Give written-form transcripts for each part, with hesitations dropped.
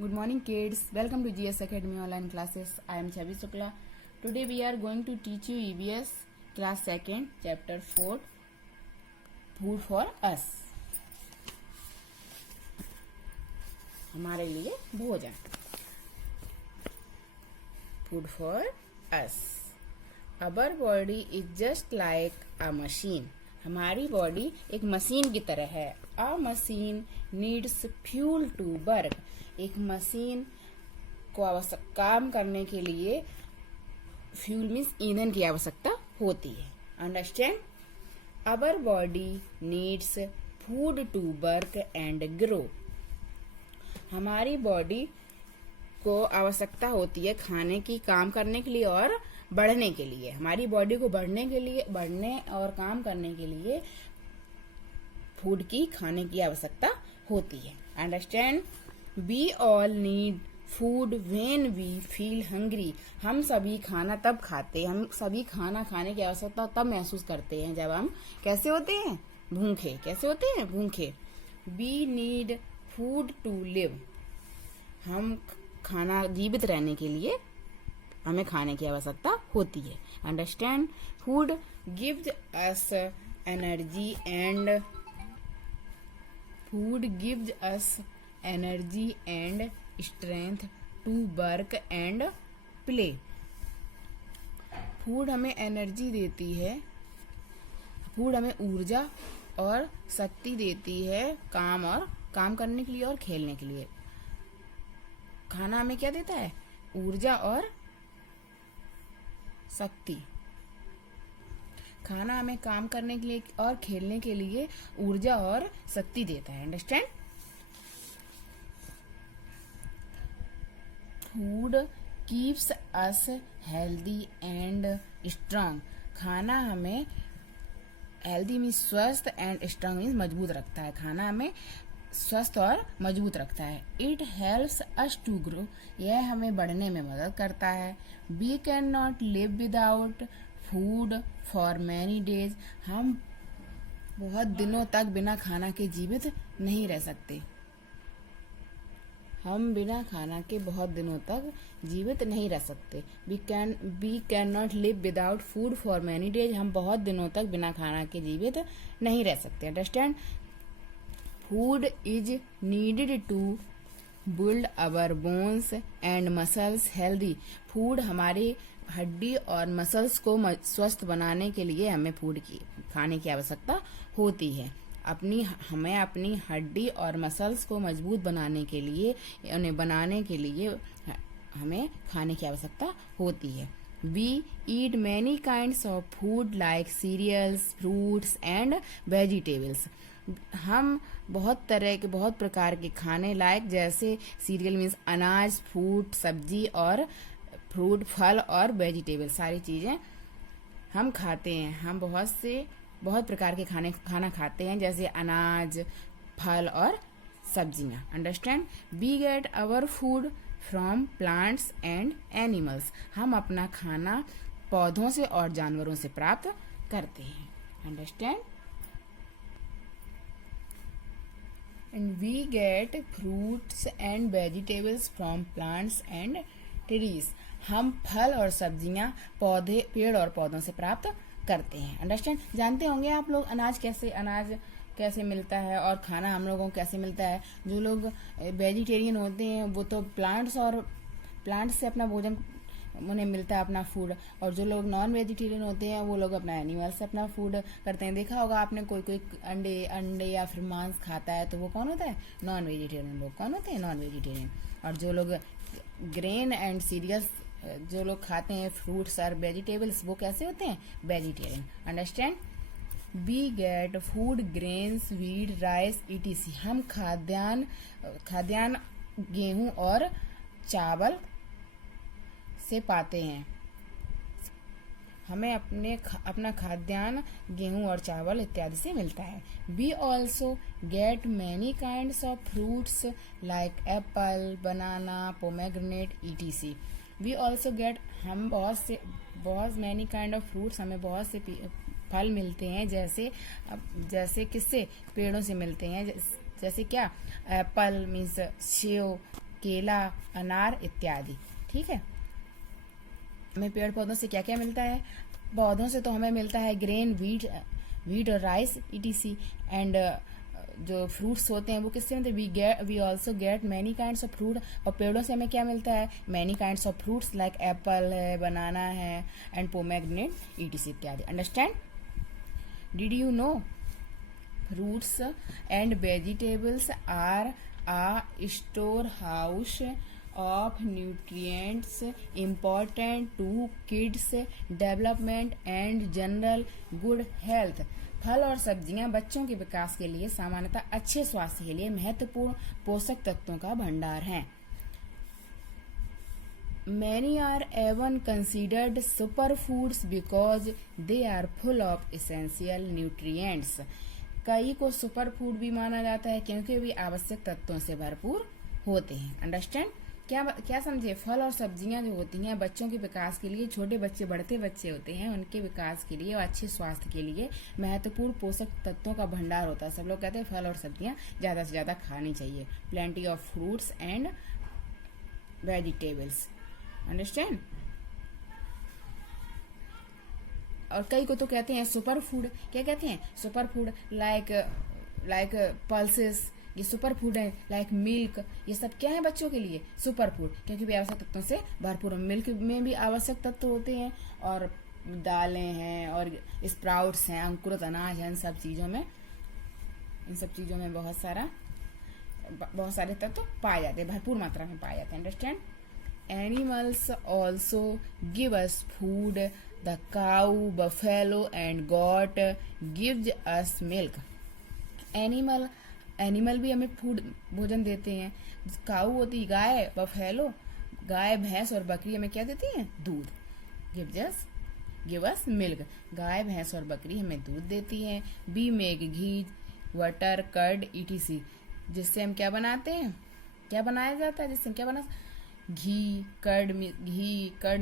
Good morning, kids. Welcome to GS Academy online classes. I am Chavi Shukla. Today we are going to teach you EVS class 2nd, chapter 4, Food for Us. हमारे लिए भोजन. Food for us. Our body is just like a machine. हमारी body एक machine की तरह है. A machine needs fuel to work. एक machine को काम करने के लिए फ्यूल मीन्स ईंधन की आवश्यकता होती है. Understand? Our body needs food to work and grow. हमारी बॉडी को आवश्यकता होती है खाने की, काम करने के लिए और बढ़ने के लिए. हमारी बॉडी को बढ़ने और काम करने के लिए फूड की, खाने की आवश्यकता होती है. Understand? We all need food when we feel hungry. हम सभी खाना तब खाते हैं, हम सभी खाना खाने की आवश्यकता तब महसूस करते हैं जब हम कैसे होते हैं? भूखे. कैसे होते हैं? भूखे. We need food to live. हम खाना, जीवित रहने के लिए हमें खाने की आवश्यकता होती है. Understand? Food gives us energy and energy and strength to work and play. Food हमें एनर्जी देती है, फूड हमें ऊर्जा और शक्ति देती है काम करने के लिए और खेलने के लिए. खाना हमें क्या देता है? ऊर्जा और शक्ति. खाना हमें काम करने के लिए और खेलने के लिए ऊर्जा और शक्ति देता है. Understand? Food keeps us healthy and strong. खाना हमें हेल्दी मीन्स स्वस्थ एंड स्ट्रांग मीन्स मजबूत रखता है. खाना हमें स्वस्थ और मजबूत रखता है. It helps us to grow. यह हमें बढ़ने में मदद करता है. We can not live without food for many days. हम बहुत दिनों तक बिना खाना के जीवित नहीं रह सकते. हम बिना खाना के बहुत दिनों तक जीवित नहीं रह सकते. We can not live without food for many days. हम बहुत दिनों तक बिना खाना के जीवित नहीं रह सकते. Understand? Food is needed to build our bones and muscles healthy. Food हमारी हड्डी और मसल्स को स्वस्थ बनाने के लिए हमें खाने की आवश्यकता होती है. हमें अपनी हड्डी और मसल्स को मजबूत बनाने के लिए, उन्हें बनाने के लिए हमें खाने की आवश्यकता होती है. We eat many kinds of food like cereals, fruits and vegetables. हम बहुत प्रकार के खाने लायक, जैसे सीरियल मीन्स अनाज, फ्रूट, सब्जी और फ्रूट, फल और वेजिटेबल, सारी चीजें हम खाते हैं. हम बहुत प्रकार के खाना खाते हैं, जैसे अनाज, फल और सब्जियां. Understand? We get our food from plants and animals. हम अपना खाना पौधों से और जानवरों से प्राप्त करते हैं. Understand? And we get fruits and vegetables from plants and trees. हम फल और सब्जियां पेड़ और पौधों से प्राप्त करते हैं. अंडरस्टैंड? जानते होंगे आप लोग अनाज कैसे मिलता है और खाना हम लोगों को कैसे मिलता है. जो लोग वेजिटेरियन होते हैं वो तो प्लांट्स से अपना भोजन उन्हें मिलता है, अपना फूड. और जो लोग नॉन वेजिटेरियन होते हैं वो लोग अपना एनिमल से अपना फूड करते हैं. देखा होगा आपने, कोई अंडे या फिर मांस खाता है तो वो कौन होता है? Non vegetarian. लोग कौन होते हैं? Non vegetarian. और जो लोग ग्रेन एंड सीरियल्स जो लोग खाते हैं, फ्रूट्स और वेजिटेबल्स, वो कैसे होते हैं? Vegetarian. Understand? We get food grains, wheat, rice etc. हम खाद्यान्न गेहूं और चावल से पाते हैं. हमें अपना खाद्यान्न गेहूं और चावल इत्यादि से मिलता है. We also get many kinds of fruits like apple, banana, pomegranate etc. We also get, हम बहुत मैनी काइंड ऑफ फ्रूट्स, हमें बहुत से फल मिलते हैं. जैसे किससे? पेड़ों से मिलते हैं. जैसे क्या? एप्पल मीन्स सेव, केला, अनार इत्यादि। ठीक है, हमें पेड़ पौधों से क्या क्या मिलता है? पौधों से तो हमें मिलता है ग्रेन, वीट और राइस ईटीसी। एंड जो फ्रूट्स होते हैं वो किससे मिलते हैं? We also get many kinds of fruit. और पेड़ों से हमें क्या मिलता है? Many kinds of fruits like apple है, बनाना है एंड पोमेग्रेनेट ईटीसी इत्यादि। Understand? Did you know fruits and vegetables are a storehouse of nutrients important to kids development and general good health। फल और सब्जियां बच्चों के विकास के लिए, सामान्यतः अच्छे स्वास्थ्य के लिए महत्वपूर्ण पोषक तत्वों का भंडार हैं। Many are even considered superfoods because they are full of essential nutrients। कई को सुपर फूड भी माना जाता है क्योंकि वे आवश्यक तत्वों से भरपूर होते हैं। अंडरस्टैंड? क्या समझे? फल और सब्जियां जो होती हैं बच्चों के विकास के लिए, छोटे बच्चे, बढ़ते बच्चे होते हैं, उनके विकास के लिए और अच्छे स्वास्थ्य के लिए महत्वपूर्ण पोषक तत्वों का भंडार होता है। सब लोग कहते हैं फल और सब्जियां ज्यादा से ज्यादा खानी चाहिए। Plenty of fruits and vegetables. Understand? और कई को तो कहते हैं सुपर फूड। क्या कहते हैं? Super food. लाइक पल्सेस, ये सुपर फूड है। लाइक मिल्क, ये सब क्या है बच्चों के लिए? सुपर फूड, क्योंकि वे आवश्यक तत्वों से भरपूर। मिल्क में भी आवश्यक तत्व होते हैं, और दालें हैं, और स्प्राउट्स हैं, अंकुरित अनाज है। इन सब चीजों में बहुत सारे तत्व पाए जाते हैं, भरपूर मात्रा में पाए जाते हैं। Understand? Animals also give us food. The cow, buffalo and goat gives us milk। Animal भी हमें फूड, भोजन देते हैं। काऊ होती गाय, बफेलो गाय, भैंस और बकरी हमें क्या देती हैं? दूध। Give us milk. गाय, भैंस और बकरी हमें दूध देती हैं। Be make ghee, butter, curd etc. जिससे हम क्या बनाते हैं? क्या बनाया जाता है? जिससे हम क्या बना? घी, कर्ड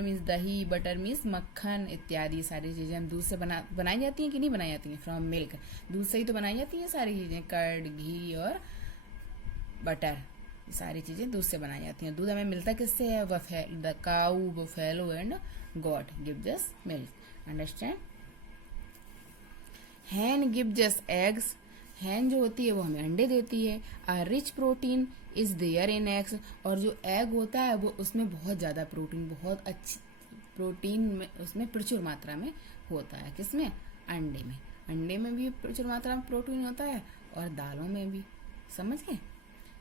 मीन्स दही, बटर मीन्स मक्खन इत्यादि सारी चीजें हम दूध से बनाई जाती हैं कि नहीं बनाई जाती हैं? From milk. दूध से ही तो बनाई जाती हैं सारी चीजें। कर्ड, घी और बटर, सारी चीजें दूध से बनाई जाती हैं। दूध हमें मिलता किससे है? The cow, buffalo and goat gives us milk. Understand? Hen gives us eggs. Hen जो होती है वो हमें अंडे देती है। A rich protein is there in eggs. और जो एग होता है वो, उसमें बहुत ज्यादा प्रोटीन, बहुत अच्छी प्रोटीन में उसमें प्रचुर मात्रा में होता है। किसमें? अंडे में। अंडे में भी प्रचुर मात्रा में प्रोटीन होता है, और दालों में भी। समझ गए?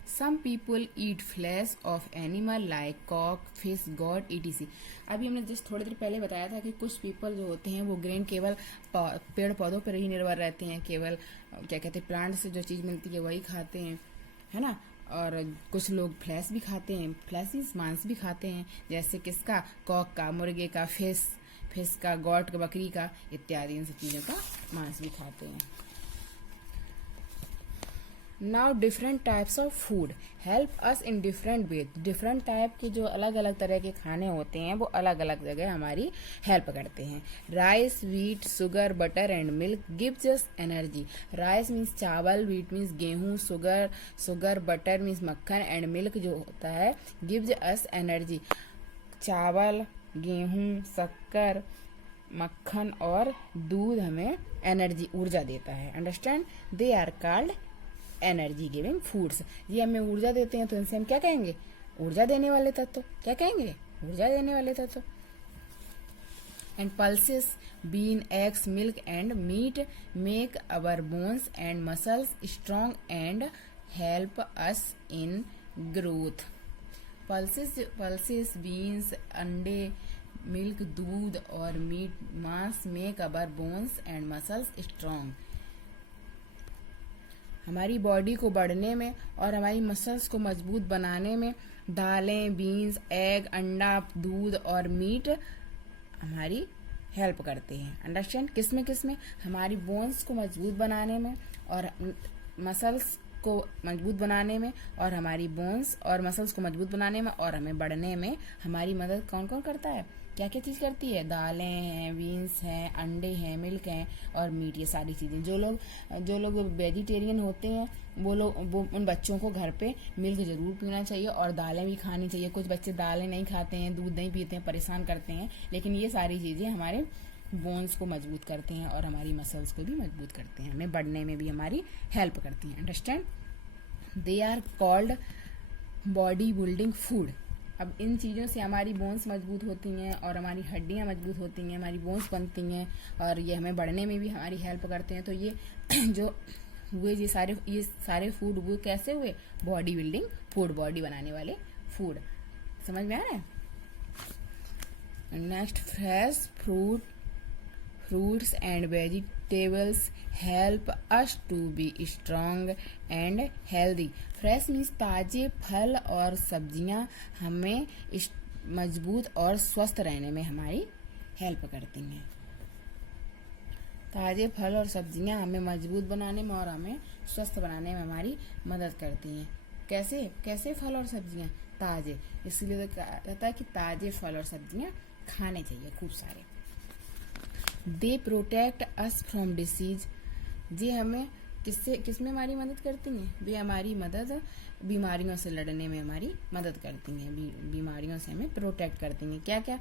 Some people eat flesh of animal like cock, fish, goat etc. अभी हमने जिस थोड़ी देर पहले बताया था कि कुछ पीपल जो होते हैं वो ग्रेन केवल पेड़ पौधों पर ही निर्भर रहते हैं, केवल क्या कहते हैं प्लांट से जो चीज मिलती है वही खाते हैं, है ना। और कुछ लोग फ्लैश भी खाते हैं, फ्लैश मांस भी खाते हैं, जैसे किसका? कॉक का, मुर्गे का, फिश का, गॉट का, बकरी का इत्यादि। इन सब चीजों का मांस भी खाते हैं। Now different types of food help us in different way. Different type के जो अलग अलग तरह के खाने होते हैं वो अलग अलग जगह हमारी हेल्प करते हैं। Rice, wheat, sugar, butter and milk gives us energy. Rice means चावल, व्हीट मीन्स गेहूं, शुगर, बटर मीन्स मक्खन एंड मिल्क जो होता है गिव्स अस एनर्जी। चावल, गेहूं, शक्कर, मक्खन और दूध हमें एनर्जी, ऊर्जा देता है। Understand? They are called energy giving foods. ये हमें ऊर्जा देते हैं, तो इनसे हम क्या कहेंगे? ऊर्जा देने वाले तत्व। क्या कहेंगे? ऊर्जा देने वाले तत्व। And pulses, bean, eggs, milk and meat make our bones and muscles strong and help us in growth. Pulses, beans, अंडे, मिल्क, दूध और मीट, मांस make our bones and muscles strong. हमारी बॉडी को बढ़ने में और हमारी मसल्स को मजबूत बनाने में दालें, बीन्स, एग, अंडा, दूध और मीट हमारी हेल्प करते हैं। अंडरस्टैंड? किसमें? हमारी बोन्स को मजबूत बनाने में और मसल्स को मजबूत बनाने में और हमारी बोन्स और मसल्स को मजबूत बनाने में और हमें बढ़ने में हमारी मदद कौन कौन करता है, क्या क्या चीज़ करती है, दालें हैं, बीन्स हैं, अंडे हैं, मिल्क हैं और मीट, ये सारी चीज़ें। जो लोग वेजिटेरियन होते हैं वो उन बच्चों को घर पे मिल्क ज़रूर पीना चाहिए और दालें भी खानी चाहिए। कुछ बच्चे दालें नहीं खाते हैं, दूध नहीं पीते हैं, परेशान करते हैं, लेकिन ये सारी चीज़ें हमारे बोन्स को मजबूत करते हैं और हमारी मसल्स को भी मजबूत करते हैं, हमें बढ़ने में भी हमारी हेल्प करती हैं। Understand? They are called body building food. अब इन चीज़ों से हमारी बोन्स मजबूत होती हैं और हमारी हड्डियाँ मजबूत होती हैं, हमारी बोन्स बनती हैं और ये हमें बढ़ने में भी हमारी हेल्प करते हैं। तो ये जो हुए ये सारे फूड वो कैसे हुए, बॉडी बिल्डिंग फूड, बॉडी बनाने वाले फूड। समझ में आ रहा है? Next, fresh fruits and vegetables help us to be strong and healthy. Fresh means ताजे फल और सब्जियां हमें मजबूत और स्वस्थ रहने में हमारी हेल्प करती हैं। ताजे फल और सब्जियां हमें मजबूत बनाने में और हमें स्वस्थ बनाने में हमारी मदद करती हैं। कैसे कैसे फल और सब्जियां? ताजे, इसलिए तो कहा जाता है कि ताजे फल और सब्जियां खाने चाहिए खूब सारे। They protect us from disease. ये हमें किसमें हमारी मदद करती हैं? वे हमारी मदद बीमारियों से लड़ने में हमारी मदद करती हैं, बीमारियों से हमें प्रोटेक्ट करती हैं। क्या क्या?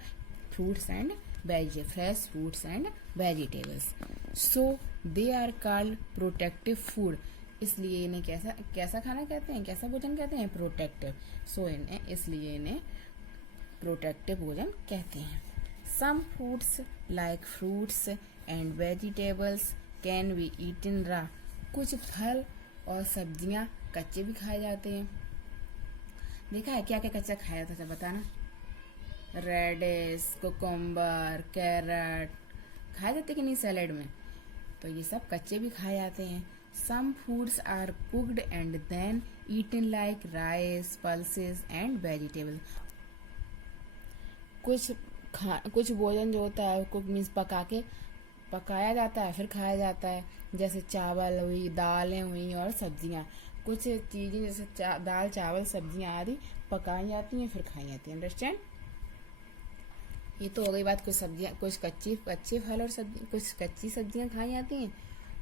Fruits and fresh fruits and vegetables. So they are called protective food. इसलिए इन्हें कैसा खाना कहते हैं, कैसा भोजन कहते हैं? प्रोटेक्टिव। सो इसलिए इन्हें प्रोटेक्टिव भोजन कहते हैं। Some foods like fruits and vegetables can be eaten raw. कुछ फल और सब्जियां कच्चे भी खाए जाते हैं। देखा है क्या क्या कच्चा खाया जाता है, बताना? रेडिश, कुकुम्बर, कैरेट खाए जाते कि नहीं सैलेड में? तो ये सब कच्चे भी खाए जाते हैं। Some foods are cooked and then eaten like rice, pulses and vegetables. कुछ भोजन जो होता है कुक मीन्स पकाया जाता है फिर खाया जाता है, जैसे चावल हुई, दालें हुई और सब्जियां। कुछ चीज़ें जैसे दाल, चावल, सब्जियां आदि पकाई जाती हैं फिर खाई जाती हैं। अंडरस्टैंड? ये तो हो गई बात। कुछ कच्चे फल और कुछ कच्ची सब्जियां खाई जाती हैं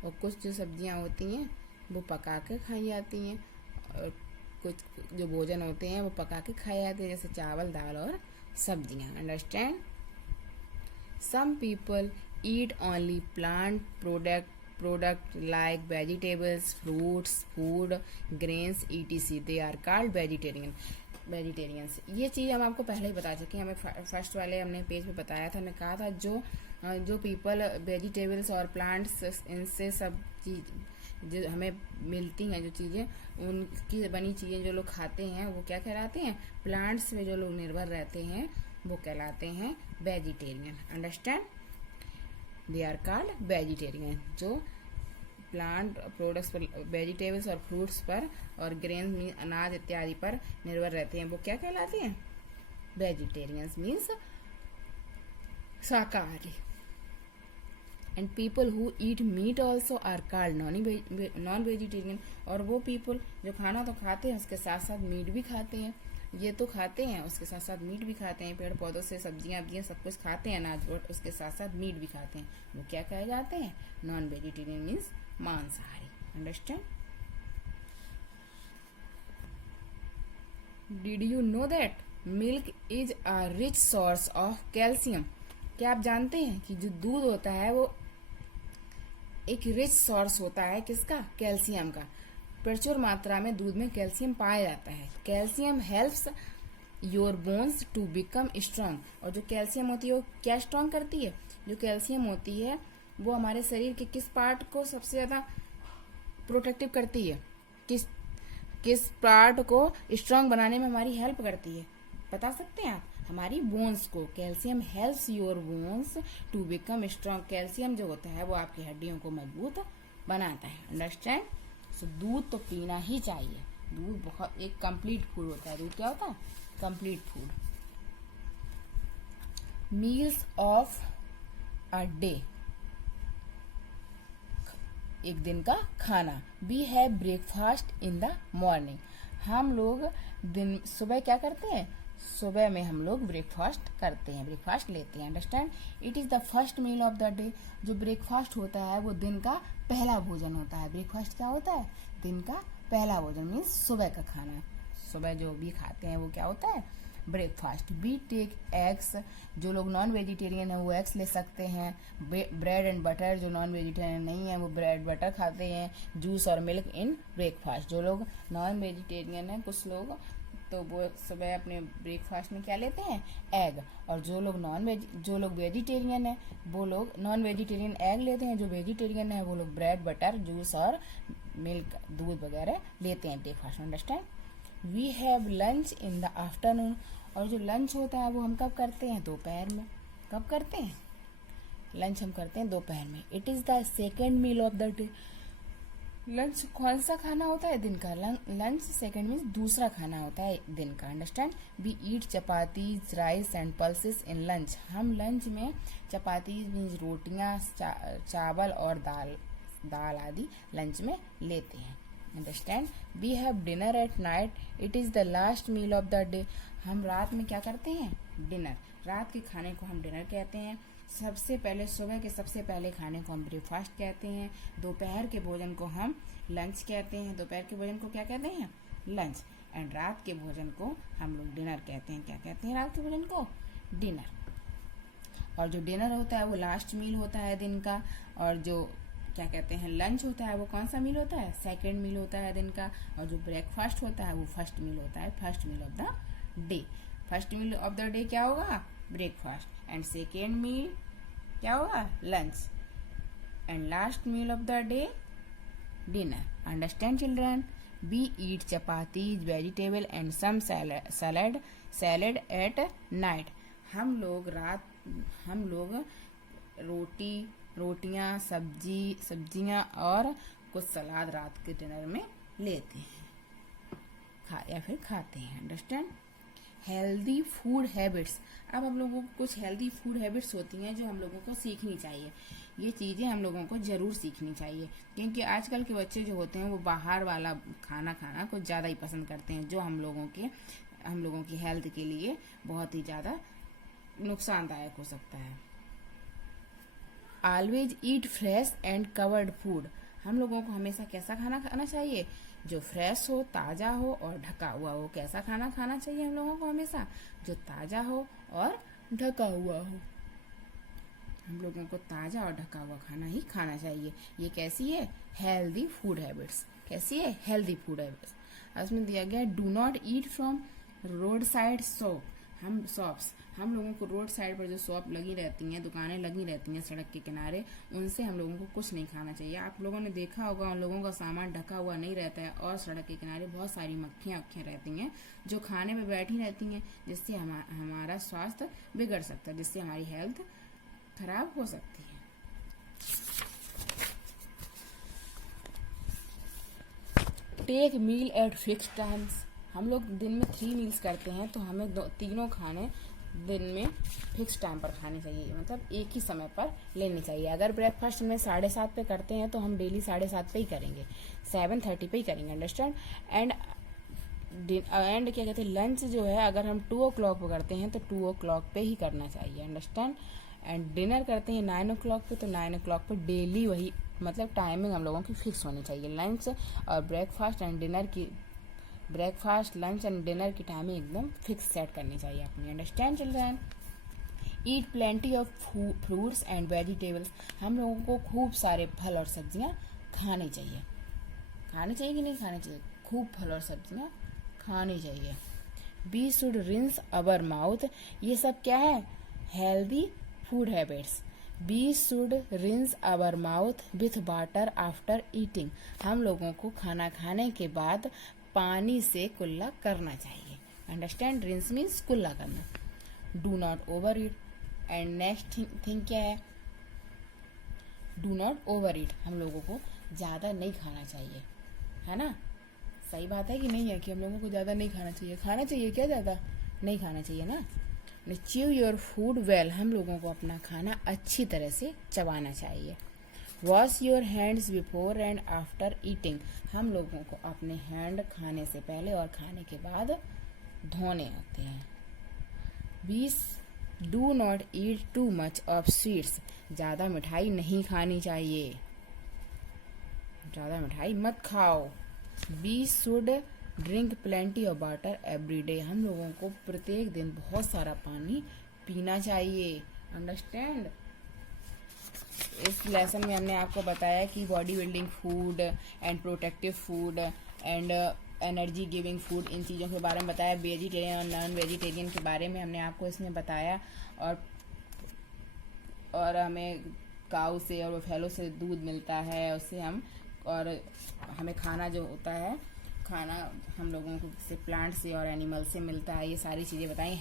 और कुछ जो सब्जियां होती हैं वो पका के खाई जाती हैं और कुछ जो भोजन होते हैं वो पका के खाए जाते हैं, जैसे चावल, दाल और सब्जियां। Understand? Some people eat only plant product like vegetables, fruits, food, grains, etc. They are called vegetarians. ये चीज़ हम आपको पहले ही बता चुके हैं, हमें फर्स्ट वाले हमने पेज पे बताया था। हमने कहा था जो पीपल वेजिटेबल्स और प्लांट्स, इनसे सब चीज जो हमें मिलती हैं, जो चीज़ें उनकी बनी चीज़ें जो लोग खाते हैं वो क्या कहलाते हैं? प्लांट्स में जो लोग निर्भर रहते हैं वो कहलाते हैं vegetarian. Understand? They are called vegetarian. जो प्लांट प्रोडक्ट्स पर, वेजिटेबल्स और फ्रूट्स पर और ग्रेन अनाज इत्यादि पर निर्भर रहते हैं वो क्या कहलाते हैं? वेजिटेरियंस मीन्स शाकाहारी। And people who eat meat also are called non vegetarian. और वो पीपल जो खाना तो खाते हैं उसके साथ साथ मीट भी खाते हैं, ये तो खाते हैं उसके साथ साथ मीट भी खाते हैं, पेड़ पौधों से सब्जियां सब कुछ खाते हैं, अनाज उसके साथ साथ मीट भी खाते हैं, वो क्या कहे जाते हैं? नॉन वेजिटेरियन मीन्स मांसाहारी। Understand? Did you know that milk is a rich source of calcium? क्या आप जानते हैं कि जो दूध होता है वो एक रिच सोर्स होता है किसका? कैल्शियम का। प्रचुर मात्रा में दूध में कैल्शियम पाया जाता है। Calcium helps your bones to become strong. और जो कैल्शियम होती है वो क्या स्ट्रांग करती है? जो कैल्शियम होती है वो हमारे शरीर के किस पार्ट को सबसे ज्यादा प्रोटेक्टिव करती है? किस पार्ट को स्ट्रांग बनाने में हमारी हेल्प करती है? बता सकते हैं आप? हमारी बोन्स को। Calcium helps your bones to become strong. Calcium जो होता है वो आपकी हड्डियों को मजबूत बनाता है। अंडरस्टैंड? सो दूध तो पीना ही चाहिए। दूध बहुत एक कंप्लीट फूड होता है। दूध क्या होता है? Complete food. Meals of a day. एक दिन का खाना। We have breakfast in the morning. हम लोग दिन सुबह क्या करते हैं, सुबह में हम लोग ब्रेकफास्ट करते हैं, ब्रेकफास्ट लेते हैं। Understand. It is the first meal of the day. जो ब्रेकफास्ट होता है वो दिन का पहला भोजन होता है। ब्रेकफास्ट क्या होता है, दिन का पहला भोजन, मीन्स सुबह का खाना। सुबह जो भी खाते हैं वो क्या होता है, ब्रेकफास्ट। We take eggs. जो लोग नॉन वेजिटेरियन है वो एग्स ले सकते हैं। ब्रेड एंड बटर, जो नॉन वेजिटेरियन नहीं है वो ब्रेड बटर खाते हैं। जूस और मिल्क इन ब्रेकफास्ट। जो लोग नॉन वेजिटेरियन है कुछ लोग, तो वो सुबह अपने ब्रेकफास्ट में क्या लेते हैं, एग। और जो लोग वेजिटेरियन है वो लोग नॉन वेजिटेरियन एग लेते हैं। जो वेजिटेरियन है वो लोग ब्रेड बटर जूस और मिल्क दूध वगैरह लेते हैं breakfast. Understand. We have lunch in the afternoon. और जो लंच होता है वो हम कब करते हैं, दोपहर में। कब करते हैं, लंच हम करते हैं दोपहर में। It is the second meal of the day. Lunch कौन सा खाना होता है, दिन का। लंच सेकंड मीन्स दूसरा खाना होता है दिन का। Understand. We eat chapatis rice and pulses in lunch. हम लंच में चपातीज मीन्स रोटियां, चावल और दाल आदि लंच में लेते हैं। Understand. We have dinner at night. It is the last meal of the day. हम रात में क्या करते हैं, डिनर। रात के खाने को हम डिनर कहते हैं। सबसे पहले सुबह के सबसे पहले खाने को हम ब्रेकफास्ट कहते हैं। दोपहर के भोजन को हम लंच कहते हैं। दोपहर के भोजन को क्या कहते हैं, लंच। एंड रात के भोजन को हम लोग डिनर कहते हैं। क्या कहते हैं रात के भोजन को, डिनर। और जो डिनर होता है वो लास्ट मील होता है दिन का। और जो क्या कहते हैं लंच होता है वो कौन सा मील होता है, सेकेंड मील होता है दिन का। और जो ब्रेकफास्ट होता है वो फर्स्ट मील होता है, first meal of the day. First meal of the day क्या होगा, ब्रेकफास्ट। एंड सेकेंड मील क्या होगा, lunch. And last meal of the day, dinner. Understand children. We eat chapatis vegetable and some salad at night. हम लोग रोटियां सब्जियां और कुछ सलाद रात के डिनर में लेते हैं या फिर खाते हैं। अंडरस्टैंड। Healthy food habits. अब हम लोगों को कुछ हेल्दी फूड हैबिट्स होती हैं जो हम लोगों को सीखनी चाहिए। ये चीज़ें हम लोगों को ज़रूर सीखनी चाहिए, क्योंकि आजकल के बच्चे जो होते हैं वो बाहर वाला खाना खाना कुछ ज़्यादा ही पसंद करते हैं, जो हम लोगों की हेल्थ के लिए बहुत ही ज़्यादा नुकसानदायक हो सकता है। Always eat fresh and covered food. हम लोगों को हमेशा कैसा खाना खाना चाहिए, जो फ्रेश हो, ताज़ा हो और ढका हुआ हो। कैसा खाना खाना चाहिए हम लोगों को हमेशा, जो ताज़ा हो और ढका हुआ हो। हम लोगों को ताज़ा और ढका हुआ खाना ही खाना चाहिए। ये कैसी है, हेल्दी फूड हैबिट्स। कैसी है, हेल्दी फूड हैबिट्स। उसमें दिया गया do not eat from road side shops. हम लोगों को रोड साइड पर जो शॉप लगी रहती हैं, दुकानें लगी रहती हैं सड़क के किनारे, उनसे हम लोगों को कुछ नहीं खाना चाहिए। आप लोगों ने देखा होगा उन लोगों का सामान ढका हुआ नहीं रहता है और सड़क के किनारे बहुत सारी मक्खियाँ रहती हैं जो खाने में बैठी रहती हैं, जिससे हमारा स्वास्थ्य बिगड़ सकता है, जिससे हमारी हेल्थ खराब हो सकती है। Take meal at fix times. हम लोग दिन में 3 मील्स करते हैं, तो हमें तीनों खाने दिन में फिक्स टाइम पर खाने चाहिए, मतलब एक ही समय पर लेनी चाहिए। अगर ब्रेकफास्ट में 7:30 पे करते हैं तो हम डेली 7:30 पे ही करेंगे, 7:30 पे ही करेंगे। अंडरस्टैंड। एंड क्या कहते हैं, लंच जो है अगर हम 2 o'clock पे करते हैं तो 2 o'clock पे ही करना चाहिए। अंडरस्टैंड। एंड डिनर करते हैं 9 o'clock पे, तो 9 o'clock पे डेली वही, मतलब टाइमिंग हम लोगों की फिक्स होनी चाहिए। लंच और ब्रेकफास्ट लंच एंड डिनर की टाइमिंग एकदम फिक्स सेट करनी चाहिए अपनी। Understand children. Eat plenty of fruits and vegetables. हम लोगों को खूब सारे फल और सब्जियां खानी चाहिए। खानी चाहिए कि नहीं खानी चाहिए, खूब फल और सब्जियां खानी चाहिए। We should rinse our mouth. ये सब क्या है, healthy food habits. We should rinse our mouth with water after eating. हम लोगों को खाना खाने के बाद पानी से कुल्ला करना चाहिए। अंडरस्टैंड। रिंस मीन्स कुल्ला करना। Do not over eat. And next thing क्या है, डू नॉट ओवर ईट। हम लोगों को ज़्यादा नहीं खाना चाहिए, है ना। सही बात है कि नहीं है कि हम लोगों को ज़्यादा नहीं खाना चाहिए। खाना चाहिए क्या, ज़्यादा नहीं खाना चाहिए ना। Chew your food well. हम लोगों को अपना खाना अच्छी तरह से चबाना चाहिए। Wash your hands before and after eating, हम लोगों को अपने हैंड खाने से पहले और खाने के बाद धोने होते हैं। 20 do not eat too much of sweets, ज़्यादा मिठाई नहीं खानी चाहिए, ज़्यादा मिठाई मत खाओ। 20 should drink plenty of water every day, हम लोगों को प्रत्येक दिन बहुत सारा पानी पीना चाहिए। अंडरस्टैंड। इस लेसन में हमने आपको बताया कि body building food and protective food and energy giving food, इन चीज़ों के बारे में बताया। वेजिटेरियन और नॉन वेजिटेरियन के बारे में हमने आपको इसमें बताया। और हमें काऊ से और बफेलो से दूध मिलता है, उससे हम, और हमें खाना जो होता है, खाना हम लोगों को से प्लांट से और एनिमल से मिलता है। ये सारी चीज़ें बताई,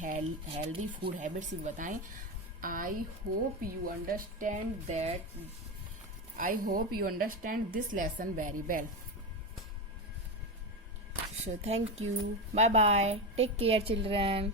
हेल्दी फूड हैबिट्स भी बताएं। I hope you understand this lesson very well. So thank you. Bye bye. Take care, children.